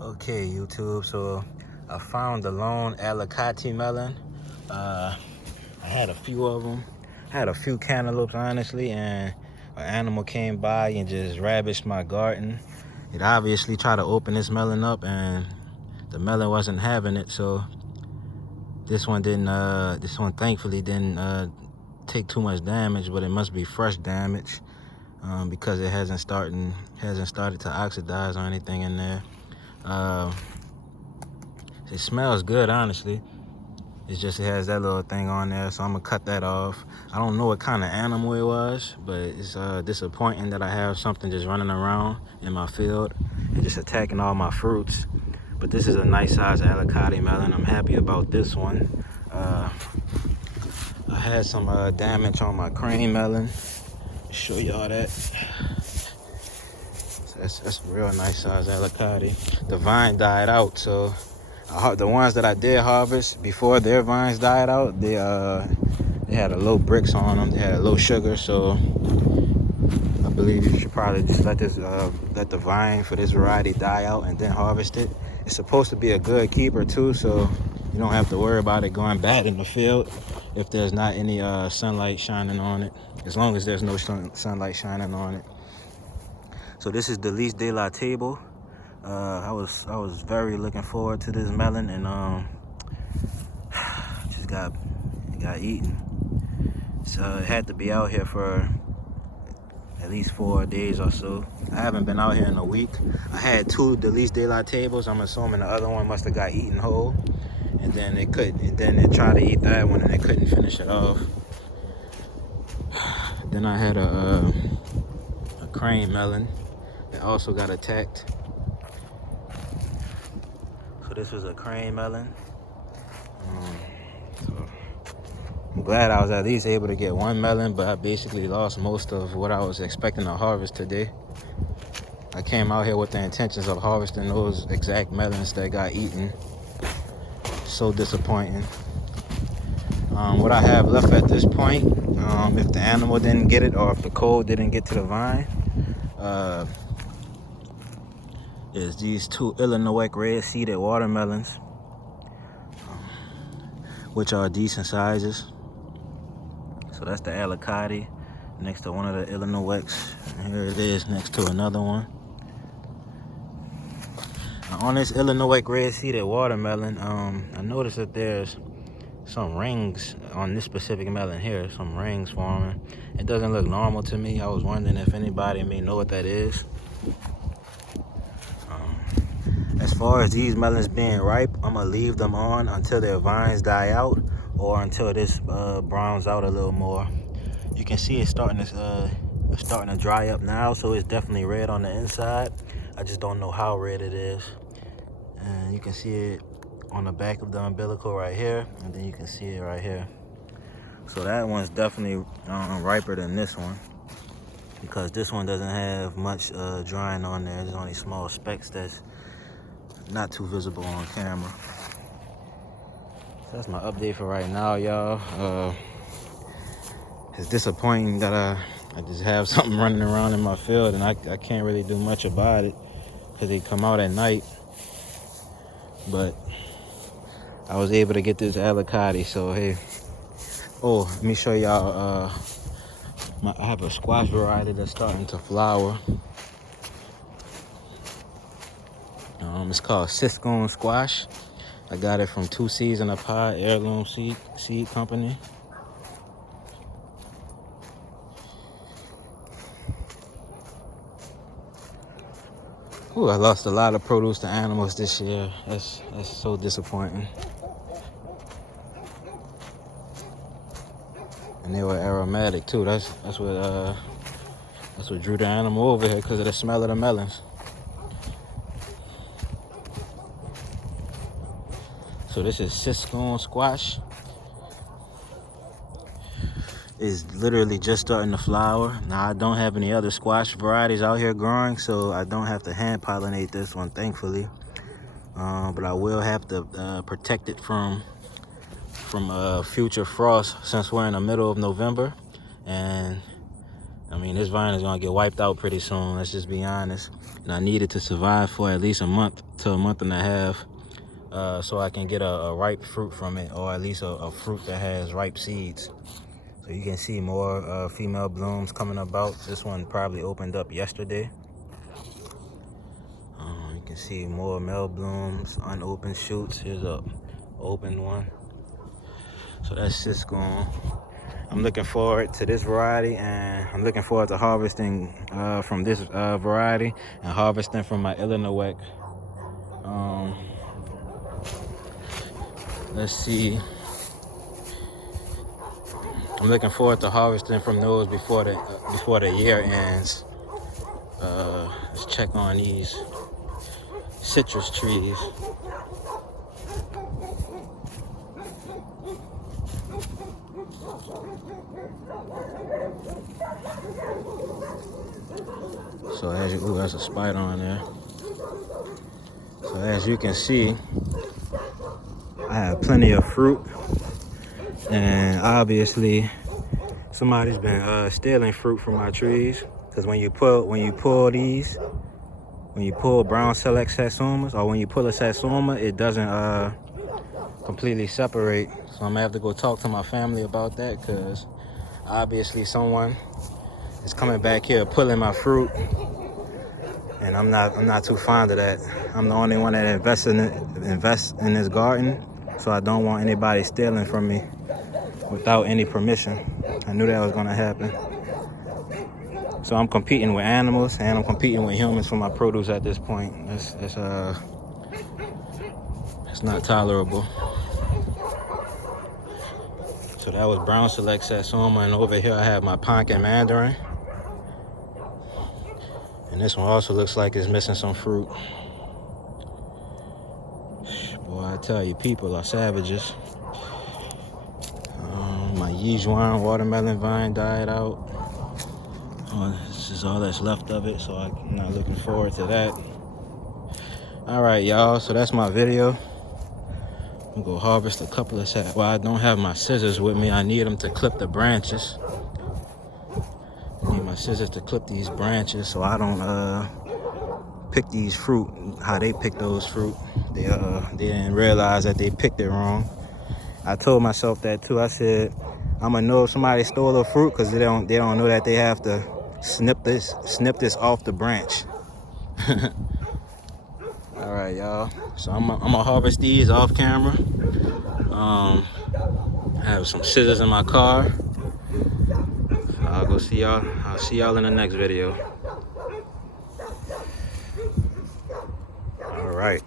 Okay, YouTube, so I found the lone Alacati melon. I had a few of them. I had a few cantaloupes, honestly, and an animal came by and just ravaged my garden. It obviously tried to open this melon up, and the melon wasn't having it, so this one thankfully didn't take too much damage, but it must be fresh damage because it hasn't started to oxidize or anything in there. It smells good, honestly. It's just it has that little thing on there, so I'm gonna cut that off. I don't know what kind of animal it was, but it's disappointing that I have something just running around in my field and just attacking all my fruits. But this is a nice size Alacati melon. I'm happy about this one. I had some damage on my crane melon. Show y'all that. So that's a real nice size Alacati. The vine died out, so the ones that I did harvest before their vines died out, they had a low bricks on them. They had a low sugar, so I believe you should probably just let the vine for this variety die out and then harvest it. It's supposed to be a good keeper too, so you don't have to worry about it going bad in the field if there's not any sunlight shining on it. As long as there's no sunlight shining on it. So this is the Delise de la Table. I was very looking forward to this melon, and just got eaten. So it had to be out here for at least 4 days or so. I haven't been out here in a week. I had 2 Delise de la Tables. I'm assuming the other one must have got eaten whole, and then it tried to eat that one and it couldn't finish it off. Then I had a crane melon that also got attacked. So this was a crane melon. So I'm glad I was at least able to get one melon, but I basically lost most of what I was expecting to harvest today. I came out here with the intentions of harvesting those exact melons that got eaten. So disappointing. What I have left at this point, if the animal didn't get it or if the cold didn't get to the vine, is these 2 Illiniwek red-seeded watermelons, which are decent sizes. So that's the Alacati next to one of the Illiniweks. And here it is next to another one. Now on this Illiniwek red-seeded watermelon, I noticed that there's some rings on this specific melon here, some rings forming. It doesn't look normal to me. I was wondering if anybody may know what that is. As far as these melons being ripe, I'm gonna leave them on until their vines die out or until this browns out a little more. You can see it's starting to dry up now, so it's definitely red on the inside. I just don't know how red it is. And you can see it on the back of the umbilical right here, and then you can see it right here. So that one's definitely riper than this one, because this one doesn't have much drying on there. There's only small specks that's not too visible on camera. So that's my update for right now, y'all. It's disappointing that I just have something running around in my field and I can't really do much about it because they come out at night. But I was able to get this Alacati, so hey. Oh, let me show y'all. I have a squash variety that's starting to flower. It's called Cisco Squash. I got it from 2 Seeds in a Pod, heirloom seed company. Ooh, I lost a lot of produce to animals this year. That's so disappointing. And they were aromatic too. That's what drew the animal over here, because of the smell of the melons. So this is Cisco Squash. It's literally just starting to flower. Now I don't have any other squash varieties out here growing, so I don't have to hand pollinate this one, thankfully. But I will have to protect it from future frost, since we're in the middle of November. And I mean, this vine is gonna get wiped out pretty soon, let's just be honest. and I need it to survive for at least a month to a month and a half, so I can get a ripe fruit from it, or at least a fruit that has ripe seeds. So you can see more female blooms coming about. This one probably opened up yesterday. You can see more male blooms, unopened shoots. Here's a open one. So that's Cisco. I'm looking forward to this variety, and I'm looking forward to harvesting from this variety and harvesting from my Illiniwek. Let's see. I'm looking forward to harvesting from those before the year ends. Let's check on these citrus trees. So there's a spider on there. So as you can see, I have plenty of fruit, and obviously somebody's been stealing fruit from my trees. Because when you pull brown select Satsumas, or when you pull a Satsuma, it doesn't completely separate. So I'm gonna have to go talk to my family about that, because obviously someone is coming back here pulling my fruit, and I'm not too fond of that. I'm the only one that invests in this garden, so I don't want anybody stealing from me without any permission. I knew that was gonna happen. So I'm competing with animals, and I'm competing with humans for my produce at this point. It's not tolerable. So that was brown select Satsuma, and over here I have my Ponkan Mandarin. And this one also looks like it's missing some fruit. Boy, I tell you, people are savages. My Yijuan watermelon vine died out. This is all that's left of it, so I'm not looking forward to that. All right, y'all, so that's my video. I'm gonna go harvest a couple of well, I don't have my scissors with me. I need them to clip the branches. I need my scissors to clip these branches so I don't pick these fruit how they pick those fruit. They didn't realize that they picked it wrong. I told myself that too. I said, I'm gonna know if somebody stole the fruit, because they don't know that they have to snip this off the branch. All right, y'all. So I'm gonna harvest these off camera. I have some scissors in my car. So I'll go see y'all. I'll see y'all in the next video. All right.